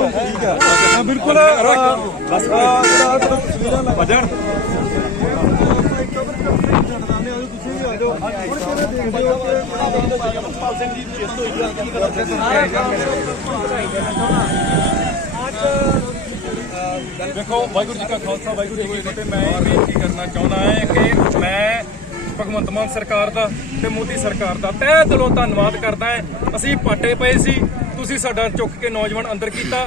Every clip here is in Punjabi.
ਬਿਲਕੁਲ ਠੀਕ ਹੈ ਹਾਂ, ਬਿਲਕੁਲ ਬਸ ਜਿਹੜਾ ਦੇਖੋ ਵਾਹਿਗੁਰੂ ਜੀ ਕਾ ਖਾਲਸਾ ਵਾਹਿਗੁਰੂ ਜੀ ਕੀ ਫਤਿਹ। ਮੈਂ ਇਹ ਬੇਨਤੀ ਕਰਨਾ ਚਾਹੁੰਦਾ ਹਾਂ ਕਿ ਮੈਂ ਭਗਵੰਤ ਮਾਨ ਸਰਕਾਰ ਦਾ ਤੇ ਮੋਦੀ ਸਰਕਾਰ ਦਾ ਤਹਿ ਦਿਲੋਂ ਧੰਨਵਾਦ ਕਰਦਾ ਹਾਂ। ਅਸੀਂ ਪਾਟੇ ਪਏ ਸੀ ਤੁਸੀਂ ਸਾਡਾ ਚੁੱਕ ਕੇ ਨੌਜਵਾਨ ਅੰਦਰ ਕੀਤਾ।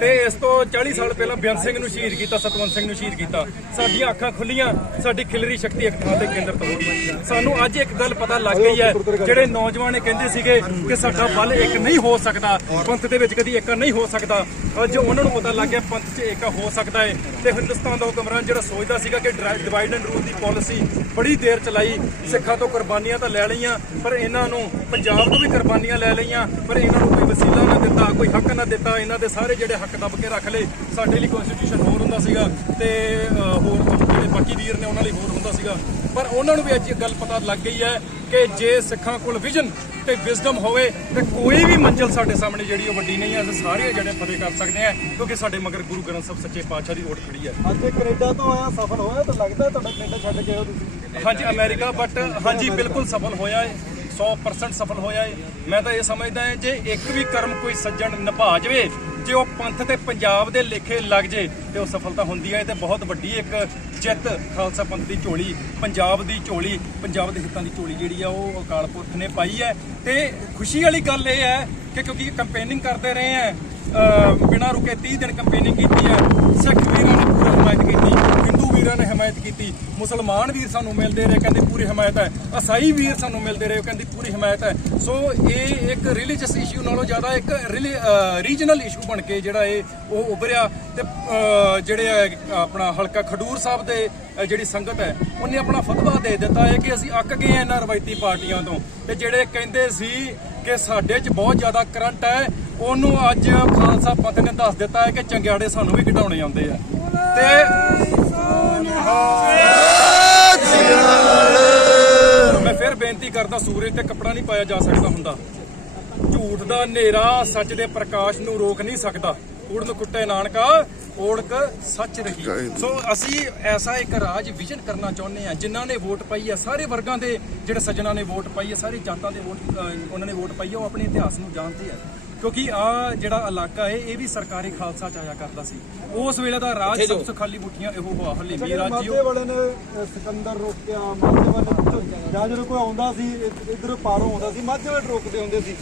ਤੇ ਇਸ ਤੋਂ 40 ਸਾਲ ਪਹਿਲਾਂ ਬੇਅੰਤ ਸਿੰਘ ਨੂੰ ਸ਼ਹੀਦ ਕੀਤਾ, ਸਤਵੰਤ ਸਿੰਘ ਨੂੰ ਸ਼ਹੀਦ ਕੀਤਾ। ਸਾਡੀਆਂ ਅੱਖਾਂ ਖੁੱਲੀਆਂ, ਸਾਡੀ ਖਿਲਰੀ ਸ਼ਕਤੀ ਇੱਕ ਥਾਂ ਤੇ ਕੇਂਦਰਿਤ ਹੋ ਗਈ। ਸਾਨੂੰ ਅੱਜ ਇੱਕ ਗੱਲ ਪਤਾ ਲੱਗ ਗਈ ਹੈ, ਜਿਹੜੇ ਨੌਜਵਾਨ ਇਹ ਕਹਿੰਦੇ ਸੀਗੇ ਕਿ ਸਾਡਾ ਬਲ ਇੱਕ ਨਹੀਂ ਹੋ ਸਕਦਾ, ਪੰਥ ਦੇ ਵਿੱਚ ਕਦੀ ਇੱਕ ਨਹੀਂ ਹੋ ਸਕਦਾ। ਅੱਜ ਉਹਨਾਂ ਨੂੰ ਪਤਾ ਲੱਗ ਗਿਆ, ਪੰਥ 'ਚ ਏਕਾ ਹੋ ਸਕਦਾ ਹੈ। ਤੇ ਹਿੰਦੁਸਤਾਨ ਦਾ ਹੁਕਮਰਾਨ ਜਿਹੜਾ ਸੋਚਦਾ ਸੀਗਾ ਕਿ ਡਿਵਾਈਡ ਐਂਡ ਰੂਲ ਦੀ ਪਾਲਿਸੀ ਬੜੀ ਦੇਰ ਚਲਾਈ, ਸਿੱਖਾਂ ਤੋਂ ਕੁਰਬਾਨੀਆਂ ਤਾਂ ਲੈ ਲਈਆਂ, ਪਰ ਇਹਨਾਂ ਨੂੰ ਪੰਜਾਬ ਤੋਂ ਵੀ ਕੁਰਬਾਨੀਆਂ ਲੈ ਲਈਆਂ, ਪਰ ਇਹਨਾਂ ਨੂੰ ਕੋਈ ਵਸੀਲਾ ਨਾ ਦਿੱਤਾ, ਕੋਈ ਹੱਕ ਨਾ ਦਿੱਤਾ, ਇਹਨਾਂ ਦੇ ਸਾਰੇ ਜਿਹੜੇ ਹੱਕ ਦੱਬ ਕੇ ਰੱਖ ਲਏ। ਸਾਡੇ ਲਈ ਕਨਸਟੀਟਿਊਸ਼ਨ ਹੋਰ ਹੁੰਦਾ ਸੀਗਾ ਤੇ ਹੋਰ ਜਿਹੜੇ ਬਾਕੀ ਵੀਰ ਨੇ ਉਹਨਾਂ ਲਈ ਹੋਰ ਹੁੰਦਾ ਸੀਗਾ। ਪਰ ਉਹਨਾਂ ਨੂੰ ਵੀ ਅੱਜ ਇਹ ਗੱਲ ਪਤਾ ਲੱਗ ਗਈ ਹੈ ਕਿ ਜੇ ਸਿੱਖਾਂ ਕੋਲ ਵਿਜ਼ਨ ਤੇ ਵਿਜ਼ਡਮ ਹੋਵੇ ਤੇ ਕੋਈ ਵੀ ਮੰਜ਼ਿਲ ਸਾਡੇ ਸਾਹਮਣੇ ਜਿਹੜੀ ਉਹ ਵੱਡੀ ਨਹੀਂ ਹੈ। ਅਸੀਂ ਸਾਰੇ ਜਿਹੜੇ ਫਤਿਹ ਕਰ ਸਕਦੇ ਹਾਂ ਕਿਉਂਕਿ ਸਾਡੇ ਮਗਰ ਗੁਰੂ ਗ੍ਰੰਥ ਸਾਹਿਬ ਸੱਚੇ ਪਾਤਸ਼ਾਹ ਦੀ ਓਟ ਖੜੀ ਹੈ। ਅੱਜ ਕੈਨੇਡਾ ਤੋਂ ਆਇਆ ਸਫਲ ਹੋਇਆ ਤਾਂ ਲੱਗਦਾ ਤੁਹਾਡਾ ਕੈਨੇਡਾ ਛੱਡ ਕੇ ਆਓ ਤੁਸੀਂ? ਹਾਂਜੀ ਅਮਰੀਕਾ ਬਟ ਹਾਂਜੀ ਬਿਲਕੁਲ ਸਫਲ ਹੋਇਆ ਹੈ 100% ਸਫਲ ਹੋਇਆ ਹੈ ਮੈਂ ਤਾਂ ਇਹ ਸਮਝਦਾ ਹਾਂ ਜੇ ਇੱਕ ਵੀ ਕਰਮ ਕੋਈ ਸੱਜਣ ਨਿਭਾ ਜਵੇ, ਜੇ ਉਹ ਪੰਥ ਤੇ ਪੰਜਾਬ ਦੇ ਲੇਖੇ ਲੱਗ ਜੇ, ਤੇ ਉਹ ਸਫਲਤਾ ਹੁੰਦੀ ਹੈ ਤੇ ਬਹੁਤ ਵੱਡੀ ਇੱਕ ਜਿੱਤ, ਖਾਲਸਾ ਪੰਥ ਦੀ ਝੋਲੀ, ਪੰਜਾਬ ਦੀ ਝੋਲੀ, ਪੰਜਾਬ ਦੇ ਹਿੱਤਾਂ ਦੀ ਝੋਲੀ ਜਿਹੜੀ ਆ, ਉਹ ਅਕਾਲ ਪੁਰਖ ਨੇ ਪਾਈ ਹੈ ਤੇ ਖੁਸ਼ੀ ਵਾਲੀ ਗੱਲ ਇਹ ਹੈ ਕਿ ਕਿਉਂਕਿ ਕੰਪੇਨਿੰਗ ਕਰਦੇ ਰਹੇ ਹੈ ਬਿਨਾਂ ਰੁਕੇ 30 ਦਿਨ ਕੰਪੇਨਿੰਗ ਕੀਤੀ ਹੈ। ਸਿੱਖ ਵੀਰਾਂ ਨੇ ਪੂਰੀ ਹਮਾਇਤ ਕੀਤੀ ਹਿੰਦੂ ਵੀਰਾਂ ਨੇ ਹਮਾਇਤ ਕੀਤੀ, ਮੁਸਲਮਾਨ ਵੀਰ ਸਾਨੂੰ ਮਿਲਦੇ ਰਹੇ, ਕਹਿੰਦੇ ਪੂਰੀ ਹਮਾਇਤ ਹੈ। ਅਸਾਈ ਵੀਰ ਸਾਨੂੰ ਮਿਲਦੇ ਰਹੇ ਕਹਿੰਦੀ ਪੂਰੀ ਹਮਾਇਤ ਹੈ। ਸੋ ਇਹ ਇੱਕ ਰਿਲੀਜੀਅਸ ਇਸ਼ੂ ਨਾਲੋਂ ਜ਼ਿਆਦਾ ਇੱਕ ਰੀਜਨਲ ਇਸ਼ੂ ਬਣ ਕੇ ਜਿਹੜਾ ਇਹ ਉਹ ਉੱਭਰਿਆ। ਤੇ ਜਿਹੜੇ ਹੈ ਆਪਣਾ ਹਲਕਾ ਖਡੂਰ ਸਾਹਿਬ ਦੇ ਜਿਹੜੀ ਸੰਗਤ ਹੈ, ਉਹਨੇ ਆਪਣਾ ਫਤਵਾ ਦੇ ਦਿੱਤਾ ਹੈ ਕਿ ਅਸੀਂ ਅੱਕ ਗਏ ਹਾਂ ਇਹਨਾਂ ਰਵਾਇਤੀ ਪਾਰਟੀਆਂ ਤੋਂ। ਤੇ ਜਿਹੜੇ ਕਹਿੰਦੇ ਸੀ ਕਿ ਸਾਡੇ 'ਚ ਬਹੁਤ ਜ਼ਿਆਦਾ ਕਰੰਟ ਹੈ ਉਹਨੂੰ ਅੱਜ ਖਾਲਸਾ ਪੰਥ ਨੇ ਦੱਸ ਦਿੱਤਾ ਹੈ ਕਿ ਚੰਗਿਆੜੇ ਸਾਨੂੰ ਵੀ ਘਟਾਉਣੇ ਆਉਂਦੇ ਆ। ਤੇ ਮੈਂ ਫਿਰ ਬੇਨਤੀ ਕਰਦਾ ਸੂਰਜ ਤੇ ਕੱਪੜਾ ਨਹੀਂ ਪਾਇਆ ਜਾ ਸਕਦਾ ਹੁੰਦਾ। ਝੂਠ ਦਾ ਹਨੇਰਾ ਸੱਚ ਦੇ ਪ੍ਰਕਾਸ਼ ਨੂੰ ਰੋਕ ਨਹੀਂ ਸਕਦਾ। ਉੜਨ ਕੁੱਟੇ ਨਾਨਕਾ ਓੜਕ ਸੱਚ ਰਹੀ। ਸੋ ਅਸੀਂ ਐਸਾ ਇੱਕ ਰਾਜ ਵਿਜ਼ਨ ਕਰਨਾ ਚਾਹੁੰਦੇ ਆ ਜਿਨ੍ਹਾਂ ਨੇ ਵੋਟ ਪਾਈ ਆ ਸਾਰੇ ਵਰਗਾਂ ਦੇ ਜਿਹੜੇ ਸੱਜਣਾ ਨੇ ਵੋਟ ਪਾਈ ਆ ਸਾਰੇ ਜਾਤਾਂ ਦੇ ਵੋਟ ਉਹਨਾਂ ਨੇ ਵੋਟ ਪਾਈ ਆ ਉਹ ਆਪਣੇ ਇਤਿਹਾਸ ਨੂੰ ਜਾਣਦੇ ਆ। ਕਿਉਂਕਿ ਆ ਜਿਹੜਾ ਇਲਾਕਾ ਹੈ ਇਹ ਵੀ ਸਰਕਾਰੀ ਖਾਲਸਾ ਚ ਆਇਆ ਕਰਦਾ ਸੀ। ਉਸ ਵੇਲੇ ਦਾ ਰਾਜ ਸਭ ਤੋਂ ਖਾਲੀ ਮੁੱਠੀਆਂ ਇਹੋ ਹੋਆ ਹਲੇ ਵੀ ਰਾਜ ਜੀ ਮਾਝੇ ਵਾਲੇ ਨੇ ਸਿਕੰਦਰ ਰੋਕਿਆ ਮਾਝੇ ਵਾਲੇ ਜਾਂ ਜਦੋਂ ਕੋਈ ਆਉਂਦਾ ਸੀ ਇਧਰ ਪਾਰੋਂ ਆਉਂਦਾ ਸੀ ਮਾਝੇ ਵਾਲੇ ਰੋਕਦੇ ਹੁੰਦੇ ਸੀ।